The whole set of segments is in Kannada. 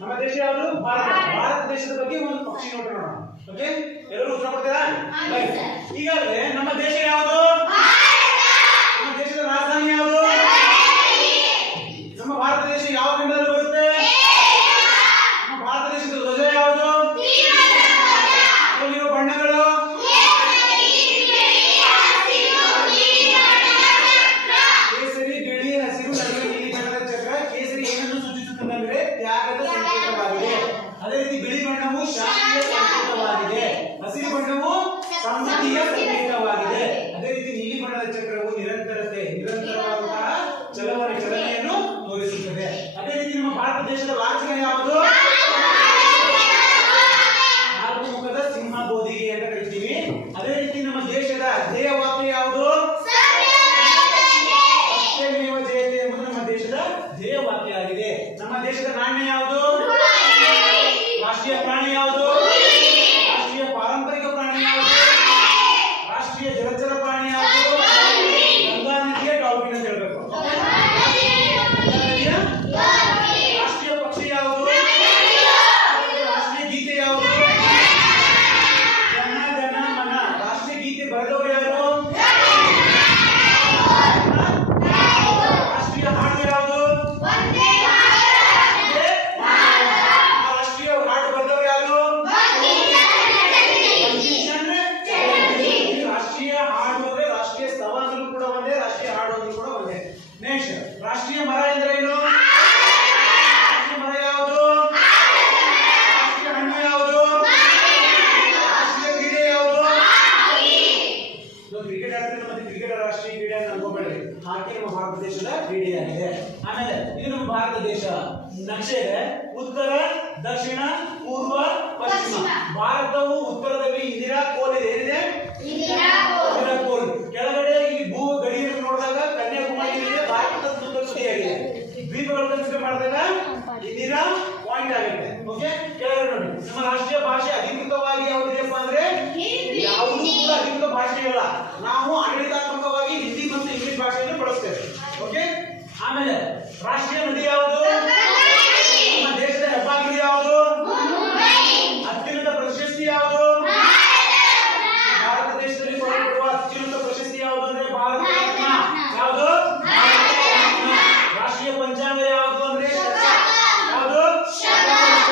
ನಮ್ಮ ದೇಶ ಯಾವುದು? ಭಾರತ. ಭಾರತ ದೇಶದ ಬಗ್ಗೆ ಒಂದು ಪಕ್ಷಿ ನೋಡೋಣ. ಓಕೆ, ಎಲ್ಲರೂ ಉತ್ತರ ಕೊಡ್ತೀರಾ? ಈಗಾಗಲೇ ನಮ್ಮ ದೇಶ ಯಾವುದು? ನಮ್ಮ ದೇಶದ ರಾಜಧಾನಿ ಯಾವುದು? ನಮ್ಮ ಭಾರತ ದೇಶ ಯಾವ ಖಂಡದಲ್ಲಿ ಬರುತ್ತೆ? ನಮ್ಮ ಭಾರತ ದೇಶದ ಧ್ವಜ ಯಾವುದು? ಅದರಲ್ಲಿರುವ ಬಣ್ಣಗಳು? ಕೇಸರಿ, ಬಿಳಿ, ಹಸಿರು, ನಡುವೆ ನೀಲಿ ಬಣ್ಣದ ಚಕ್ರ. ಕೇಸರಿ ಏನನ್ನು ಸೂಚಿಸುತ್ತದೆ ಅಂದ್ರೆ ತ್ಯಾಗದ ಸಂಕೇತವಾಗಿದೆ. ಅದೇ ರೀತಿ ಬಿಳಿ ಬಣ್ಣವು ಶಾಂತಿಯ ಸಂಕೇತವಾಗಿದೆ. ಹಸಿರು ಬಣ್ಣವು ಸಮೃದ್ಧಿಯ ಸಂಕೇತವಾಗಿದೆ. ಅದೇ ರೀತಿ ನೀಲಿ ಬಣ್ಣದ ಚಕ್ರವು ನಿರಂತರವಾದಂತಹ ಚಲನೆಯನ್ನು ತೋರಿಸುತ್ತದೆ. ಅದೇ ರೀತಿ ನಮ್ಮ ಭಾರತ ದೇಶದ ಲಾಂಛನ ಯಾವುದು? ನಾಲ್ಕು ಮುಖದ ಸಿಂಹ ಬೋಧಿಗೆ ಅಂತ ಕರಿತೀವಿ. ಅದೇ ರೀತಿ ನಮ್ಮ ದೇಶದ ಧ್ಯೇಯವಾಕ್ಯ ಯಾವುದು? ಸತ್ಯಮೇವ ಜಯತೆ ಎಂಬುದು ನಮ್ಮ ದೇಶದ ಧ್ಯೇಯವಾಕ್ಯ ಆಗಿದೆ. ನಮ್ಮ ದೇಶದ ನಾಣ್ಯ ಯಾವುದು? ರಾಷ್ಟ್ರೀಯ ಪ್ರಾಣಿ ಯಾವುದು? ರಾಷ್ಟ್ರೀಯ ಪಾರಂಪರಿಕ ಪ್ರಾಣಿ ಯಾವುದು? ರಾಷ್ಟ್ರೀಯ ಜಲಚರ ಪ್ರಾಣಿ ಯಾವುದು? ಗಂಗಾ ನದಿಯ ಡಾಲ್ಫಿನ್ ಅಂತ ಹೇಳಬೇಕು. ರಾಷ್ಟ್ರೀಯ ಪಕ್ಷಿ ಯಾವುದು? ರಾಷ್ಟ್ರೀಯ ಗೀತೆ ಯಾವುದು? ಜನ ಜನ ಮನ. ರಾಷ್ಟ್ರೀಯ ಗೀತೆ ಬರೆದವರು ಯಾರು? ರಾಷ್ಟ್ರೀಯ ಹಾಡು ಯಾವುದು? ರಾಷ್ಟ್ರೀಯ ಹಾಡು ಬರೆದವರು ಯಾರು? ರಾಷ್ಟ್ರೀಯ ಹಾಡು ಅಂದ್ರೆ ರಾಷ್ಟ್ರೀಯ ಸ್ತವ ಅಂದ್ರೂ ಕೂಡ ಒಂದೇ, ರಾಷ್ಟ್ರೀಯ ಹಾಡು ಅಂದ್ರೂ ಕೂಡ ಒಂದೇ. ನೆಕ್ಸ್ಟ್, ರಾಷ್ಟ್ರೀಯ ಮರ ಅಂದ್ರೆ ಏನು? ರಾಷ್ಟ್ರೀಯ ಮರ ಯಾವುದು? ರಾಷ್ಟ್ರೀಯ ಹಣ್ಣು ಯಾವುದು? ರಾಷ್ಟ್ರೀಯ ಕ್ರೀಡೆ ಯಾವುದು? ಕ್ರಿಕೆಟ್ ಆಡ್ತಾರೆ, ಮತ್ತೆ ಕ್ರಿಕೆಟ್ ರಾಷ್ಟ್ರೀಯ ಕ್ರೀಡೆ ಅಂತ ಅನ್ಕೋಬೇಡ್ರಿ. ಹಾಕಿ ನಮ್ಮ ಭಾರತ ದೇಶದ ಕ್ರೀಡೆಯಾಗಿದೆ. ಆಮೇಲೆ ಇದು ನಮ್ಮ ಭಾರತ ದೇಶ ನಕ್ಷೆ ಇದೆ. ಉತ್ತರ, ದಕ್ಷಿಣ, ಪೂರ್ವ, ಪಶ್ಚಿಮ. ಭಾರತವು ಉತ್ತರದಲ್ಲಿ ಇಂದಿರಾ ಕೋಲ್ ಇದೆ. ಏನಿದೆ? ಇಂದಿರಾ ಕೋಲ್. ಕೆಳಗಡೆ ಈ ಭೂ ಗಡಿಯನ್ನು ನೋಡಿದಾಗ ಕನ್ಯಾಕುಮಾರಿ ಇದೆ, ಭಾರತದ ತುದಿಯಾಗಿದೆ. ದ್ವೀಪಗಳು ಕನ್ಸಿಡರ್ ಮಾಡಿದಾಗ ಇಂದಿರಾ ಪಾಯಿಂಟ್ ಆಗುತ್ತೆ. ಓಕೆ, ಕೆಳಗಡೆ ನೋಡಿ. ನಮ್ಮ ರಾಷ್ಟ್ರೀಯ ಭಾಷೆ ಅಧಿಕೃತವಾಗಿ ಯಾವುದಿದೆಯಪ್ಪ ಅಂದ್ರೆ ಯಾವುದೂ ಕೂಡ ಅಧಿಕೃತ ಭಾಷೆ ಇಲ್ಲ. ನಾವು ಆಡಳಿತಾತ್ಮಕವಾಗಿ ಹಿಂದಿ ಮತ್ತು ಇಂಗ್ಲಿಷ್ ಭಾಷೆಯನ್ನು ಬಳಸ್ತೇವೆ. ಓಕೆ, ಆಮೇಲೆ ರಾಷ್ಟ್ರೀಯ ನದಿ ಯಾವುದು? ನಮ್ಮ ದೇಶದ ಹೆಬ್ಬಾಗಿಲು ಯಾವುದು? ಅತ್ಯುನ್ನತ ಪ್ರಶಸ್ತಿ ಯಾವುದು? ಭಾರತ ದೇಶದಲ್ಲಿ ಕೊಡಲ್ಪಡುವ ಅತ್ಯುನ್ನತ ಪ್ರಶಸ್ತಿ ಯಾವುದು ಅಂದ್ರೆ ಭಾರತ ರತ್ನ. ಯಾವುದು? ರಾಷ್ಟ್ರೀಯ ಪಂಚಾಂಗ ಯಾವುದು ಅಂದ್ರೆ ಯಾವುದು?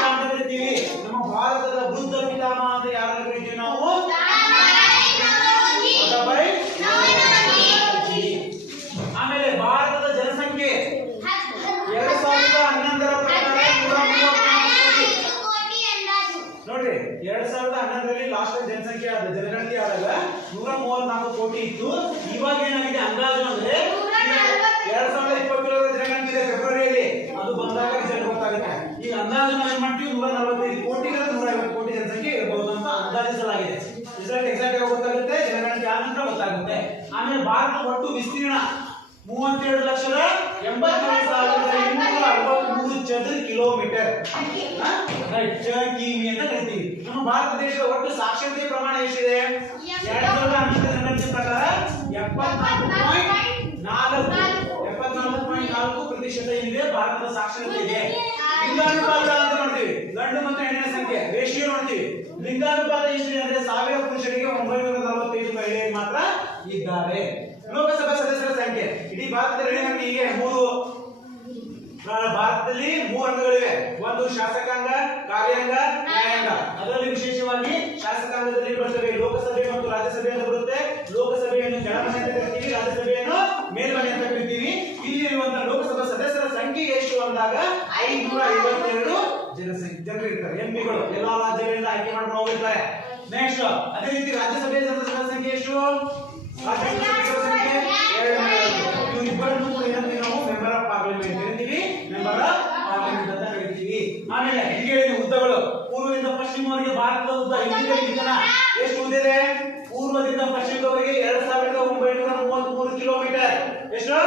ಅಂತ ಕರಿತೀವಿ. ನಮ್ಮ ಭಾರತದ ಬುದ್ಧ ಪಿತಾಮಹ ಅಂತ ಯಾರನ್ನು ಕರಿತೀವಿ ನಾವು? ಆಮೇಲೆ ಭಾರತದ ಜನಸಂಖ್ಯೆ 2011ರ ಪ್ರಕಾರ 134 ನೋಡ್ರಿ. 2011ರಲ್ಲಿ ಲಾಸ್ಟ್ ಜನಸಂಖ್ಯೆ ಆದ ಜನಗಣತಿ ಆದಾಗ 134 ಕೋಟಿ ಇತ್ತು. ಇವಾಗ ಏನಾಗಿದೆ ಅಂದಾಜು ಅಂದ್ರೆ 2027ರ ಜನಗಣತಿ ಇದೆ ಫೆಬ್ರವರಿಯಲ್ಲಿ. ಅದು ಬಂದಾಗ ರಿಸಲ್ಟ್ ಗೊತ್ತಾಗುತ್ತೆ. ಈಗ ಅಂದಾಜು ನಾವು ಮಾಡ್ತೀವಿ 145 ಕೋಟಿಗಳ 150 ಕೋಟಿ ಜನಸಂಖ್ಯೆ ಇರಬಹುದು ಅಂತ ಅಂದಾಜಿಸಲಾಗಿದೆ. ರಿಸಲ್ಟ್ ಎಕ್ಸಾಕ್ಟ್ ಆಗಿ ಗೊತ್ತಾಗುತ್ತೆ, ಜನಗಣತಿ ಆದ ನಂತರ ಗೊತ್ತಾಗುತ್ತೆ. ಆಮೇಲೆ ಭಾರತ ಒಟ್ಟು ವಿಸ್ತೀರ್ಣ 37,87,263 ಚದರ ಕಿಲೋಮೀಟರ್. ಕಿಮಿ ಅಂತ ಕರಿತೀವಿ. ನಮ್ಮ ಭಾರತ ದೇಶದ ಒಟ್ಟು ಸಾಕ್ಷರತೆ ಪ್ರಮಾಣ ಎಷ್ಟಿದೆ? 2011ರ ಜನಗಣತಿ ಪ್ರಕಾರ 74.4% ಏನಿದೆ ಭಾರತದ ಸಾಕ್ಷರತೆ ಇದೆ. ಲಿಂಗಾನುಪಾತ ಅಂತ ನೋಡ್ತೀವಿ. ಗಂಡು ಮತ್ತು ಹೆಣ್ಣಿನ ಸಂಖ್ಯೆ ರೇಷಿಯೋ ನೋಡ್ತೀವಿ. ಲಿಂಗಾನುಪಾತ ಎಷ್ಟಿದೆ ಅಂದ್ರೆ 1000 ಪುರುಷರಿಗೆ 945 ಮಹಿಳೆಯರು ಮಾತ್ರ ಇದ್ದಾರೆ. ಲೋಕಸಭಾ ಸದಸ್ಯರ ಸಂಖ್ಯೆ ಇಡೀ ಭಾರತದಲ್ಲಿ ನಮಗೆ ಹೀಗೆ ಭಾರತದಲ್ಲಿ 3 ಅಂಗಗಳಿವೆ. ಒಂದು ಶಾಸಕಾಂಗ, ಕಾರ್ಯಾಂಗ, ನ್ಯಾಯಾಂಗ. ಅದರಲ್ಲಿ ವಿಶೇಷವಾಗಿ ಶಾಸಕಾಂಗದಲ್ಲಿ ಬರ್ತವೆ ಲೋಕಸಭೆ ಮತ್ತು ರಾಜ್ಯಸಭೆ ಅಂತ ಬರುತ್ತೆ. ಲೋಕಸಭೆಯನ್ನು ಕೆಳಮನೆ ಅಂತ ಕರಿತೀವಿ, ರಾಜ್ಯಸಭೆಯನ್ನು ಮೇಲ್ಮನೆ ಅಂತ ಕರಿತೀವಿ. ಇಲ್ಲಿರುವಂತಹ ಲೋಕಸಭಾ ಸದಸ್ಯರ ಸಂಖ್ಯೆ ಎಷ್ಟು ಅಂದಾಗ 552 ಜನರು ಇರ್ತಾರೆ. ಎಂಪಿಗಳು ಎಲ್ಲಾ ರಾಜ್ಯಗಳಿಂದ ಆಯ್ಕೆ ಮಾಡ್ಕೊಂಡು ಹೋಗಿರ್ತಾರೆ. ನೆಕ್ಸ್ಟ್, ಅದೇ ರೀತಿ ರಾಜ್ಯಸಭೆಯ ಸದಸ್ಯರ ಸಂಖ್ಯೆ ಎಷ್ಟು? ರಾಜ್ಯಸಭೆಯ ಸದಸ್ಯರ ಸಂಖ್ಯೆ 250. ಇವರಿಬ್ಬರನ್ನು ಕೂಡ ಏನಂತೀವಿ ನಾವು? ಮೆಂಬರ್ ಆಫ್ ಪಾರ್ಲಿಮೆಂಟ್ ಕರಿತೀವಿ, ಮೆಂಬರ್ ಆಫ್ ಪಾರ್ಲಿಮೆಂಟ್ ಅಂತ ಕರಿತೀವಿ. ಆಮೇಲೆ ಹೀಗೆ ಉದ್ದಗಳು ಪೂರ್ವದಿಂದ ಪಶ್ಚಿಮವರೆಗೆ ಭಾರತದ ಉದ್ದ ಎಷ್ಟು ಉದ್ದಿದೆ? ಪೂರ್ವದಿಂದ ಪಶ್ಚಿಮದವರೆಗೆ 2933 ಕಿಲೋಮೀಟರ್. ಎಷ್ಟು?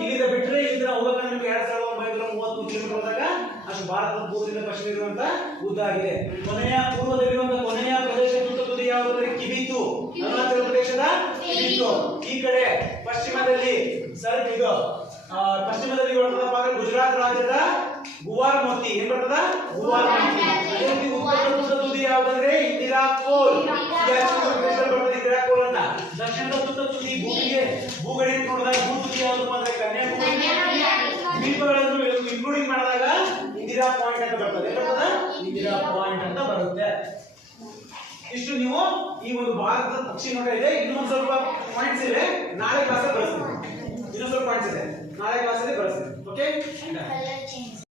ಇಲ್ಲಿಂದ ಬಿಟ್ಟರೆ ಇಲ್ಲಿಂದ ಹೋಗಕ್ಕೆ ನಿಮಗೆ 2933 ಕಿಲೋಮೀಟರ್ ಹೋದಾಗ ಅಷ್ಟು ಭಾರತದ ಪೂರ್ವದಿಂದ ಪಶ್ಚಿಮ ಇರುವಂತ ಉದ್ದ ಆಗಿದೆ. ಕೊನೆಯ ಪೂರ್ವದಲ್ಲಿರುವಂತಹ ಕೊನೆಯ ಪ್ರದೇಶ ತುದಿ ಯಾವುದು? ಕಿಬಿತು, ಅರುಣಾಚಲ ಪ್ರದೇಶದ ಕಿಬಿತು. ಈ ಕಡೆ ಪಶ್ಚಿಮದಲ್ಲಿ ಪಶ್ಚಿಮದಲ್ಲಿ ಗುಜರಾತ್ ರಾಜ್ಯದ ಗುವಾರ್ ಮೋತಿ ಏನ್ ಬರ್ತದ ಗುವಾರ್ ಮೋತಿ. ಅದೇ ರೀತಿ ಉತ್ತರದ ತುದಿ ಯಾವ್ದಂದ್ರೆ ಇಂದಿರಾ ಕೋಲ್ ಬರ್ತದೆ ಇಂದಿರಾ ಕೋಲ್ ಅಂತ. ದಕ್ಷಿಣದ ತುದಿ ಭೂಗಡಿ ನೋಡಿದಾಗ ಭೂ ತುದಿ ಯಾವ್ದು ಅಂದ್ರೆ ಕನ್ಯಾಕುಮಾರಿ. ದ್ವೀಪಗಳನ್ನು ಇನ್ಕ್ಲೂಡಿಂಗ್ ಮಾಡಿದಾಗ ಇಂದಿರಾ ಪಾಯಿಂಟ್ ಅಂತ ಬರ್ತದೆ. ಇಂದಿರಾ ಪಾಯಿಂಟ್ ಅಂತ ಬರುತ್ತೆ. ಇಷ್ಟು ನೀವು ಈ ಒಂದು ಭಾರತದ ಪಕ್ಷಿ ನೋಟ ಇದೆ. ಇನ್ನೊಂದು ಸ್ವಲ್ಪ ಪಾಯಿಂಟ್ಸ್ ಇದೆ, ನಾಳೆ ಕ್ಲಾಸಲ್ಲಿ ಬಳಸ್ತೀನಿ. ಇನ್ನೊಂದು ಸ್ವಲ್ಪ ಪಾಯಿಂಟ್ಸ್ ಇದೆ, ನಾಳೆ ಕ್ಲಾಸಲ್ಲಿ ಬಳಸ್ತೀನಿ. ಓಕೆ.